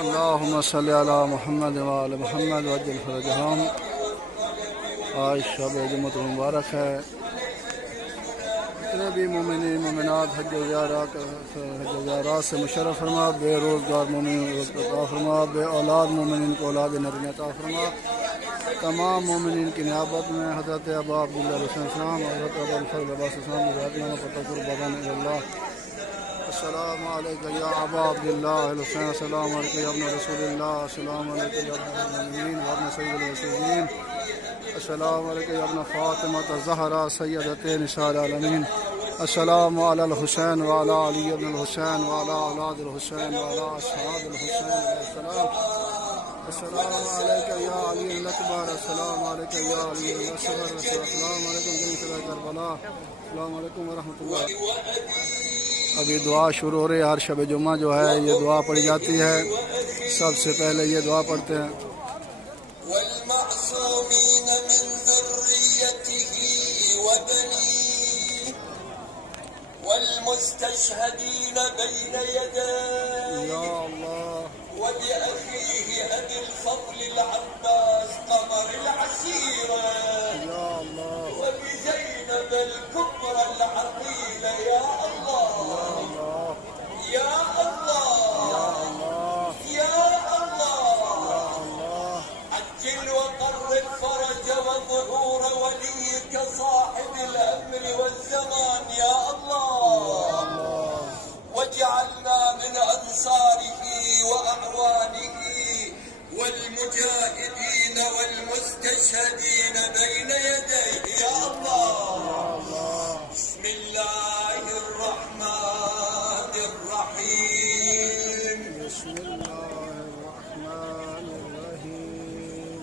اللهم صل علی محمد و آل محمد وعجل فرجهم. آج شب جمعۃ المبارک ہے. جتنے بھی مومنین مومنات حج و زیارات سے مشرف فرما. بے روزگار مومنین کو عطا فرما. بے اولاد مومنین کو اولاد نرین عطا فرما. تمام مومنین کی نیابت میں حضرت ابا عبداللہ علیہ السلام اور حضرت ابا الفضل عباس السلام رضوان فتقر بدن اللہ. السلام علیکم یا ابا عبداللہ الحسین. السلام علیکم یا ابن رسول اللہ. السلام علیکم یا ابن المؤمنین و ابن سید المرسلین. السلام علیکم یا ابن فاطمہ الزہرا سیدۃ نساء العالمین. السلام علی الحسین و علی علی ابن الحسین و علی اولاد الحسین و علی اصحاب الحسین علیہ السلام. السلام علیکم یا علی الاکبر. السلام علیکم یا علی الاصغر. السلام علیکم جنید کربلا. السلام علیکم ورحمۃ اللہ. ابھی دعا شروع ہو رہی ہے. ہر شب جمعہ جو ہے یہ دعا پڑھی جاتی ہے. سب سے پہلے یہ دعا پڑھتے ہیں. والمعصومین من ذریته وبنیه والمستشهدین بین یدیه یا اللہ ولأخیه ابی الفضل العباس قمر العشیرة یا اللہ وبزینب الكبرى العقیلة یا اللہ یا اللہ یا اللہ عجل وقرب فرج وظهور وليك صاحب الأمر والزمان يا الله واجعلنا من أنصاره وأعوانه والمجاهدين والمستشهدين بين يديه يا الله. بسم الله الرحمن الرحيم. بسم اللہ الرحمن الرحیم.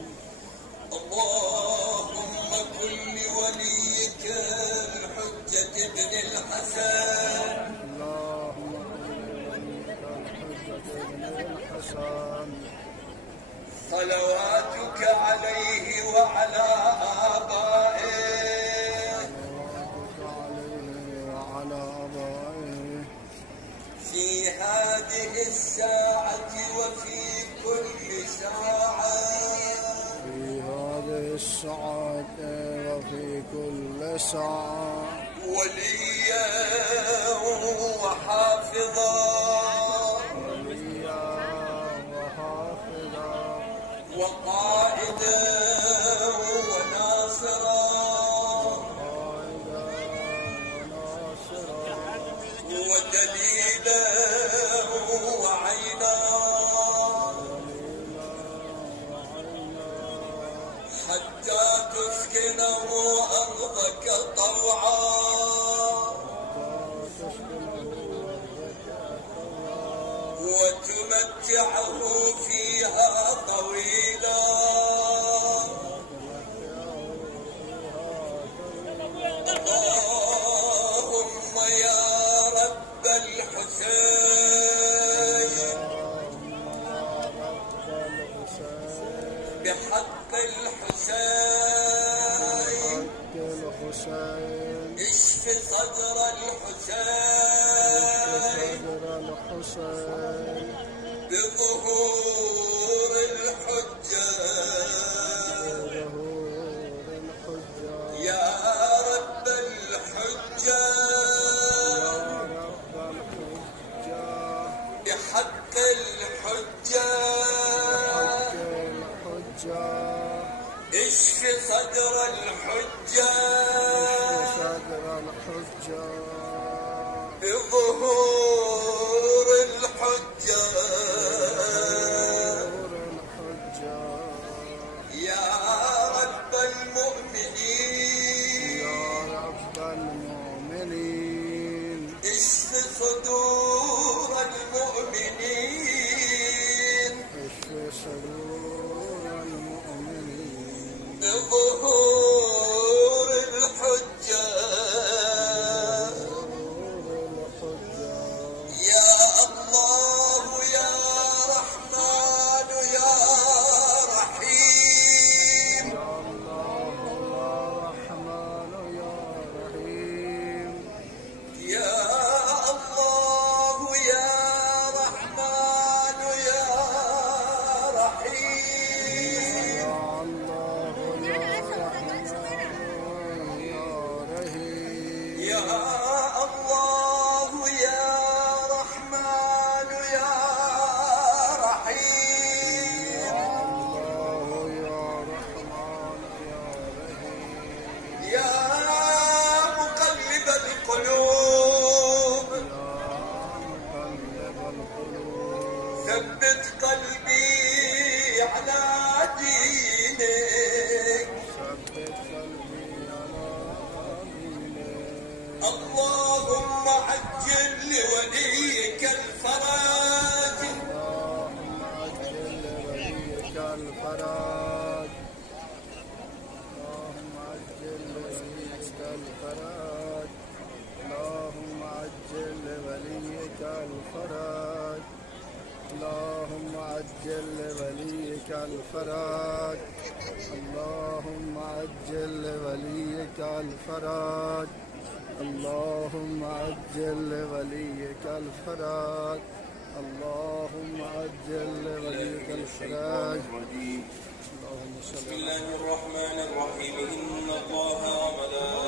اللهم كن لوليك الحجة ابن الحسن اللهم الحجة ابن الحسن صلواتك عليه وعلى آبائه وعلى آبائه في هذه الساعة وفي كل ساعة في هذه الساعة وفي كل ساعة وليا وحافظا وليا وحافظا وقائدا وناصرا قائدا وناصرا ودليلا وعينا حتى تسكنه أرضك طوعا وتمتعه فيها طويلا. اللهم يا رب الحسين بحق الحسين اشف صدر الحسين بظهور الحجة يا رب الحجة بحق الحجة اشف صدر الحجة بظهور الحجة يا رب المؤمنين اشف صدور المؤمنين بظهور الحجة ثبت قلبي على دينك ثبت قلبي على دينك اللهم عجل لوليك الفرج اللهم عجل لوليك الفرج اللهم عجل لوليك الفرج اللهم عجل لوليك الفرج اللهم عجل لوليك الفرج اللهم عجل لوليك الفرج اللهم عجل لوليك الفرج اللهم عجل لوليك الفرج اللهم صل بسم الله الرحمن الرحيم إن الله وملائكته